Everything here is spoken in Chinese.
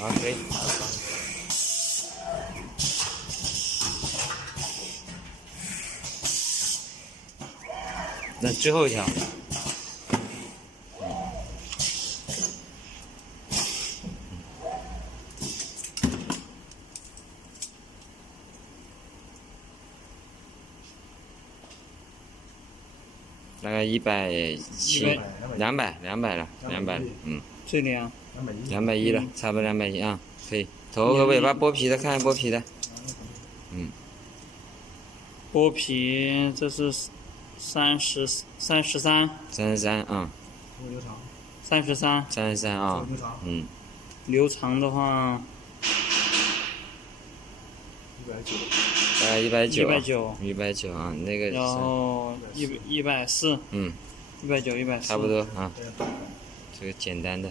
好，可以。那最后一条。大概170、200了，200了，这里啊，210了，差不多210啊，可以。头和尾巴剥皮的，看看剥皮的，剥皮这是33啊，33啊，留长的话大概190啊，那个然后140，190，140，差不多啊，这个简单的。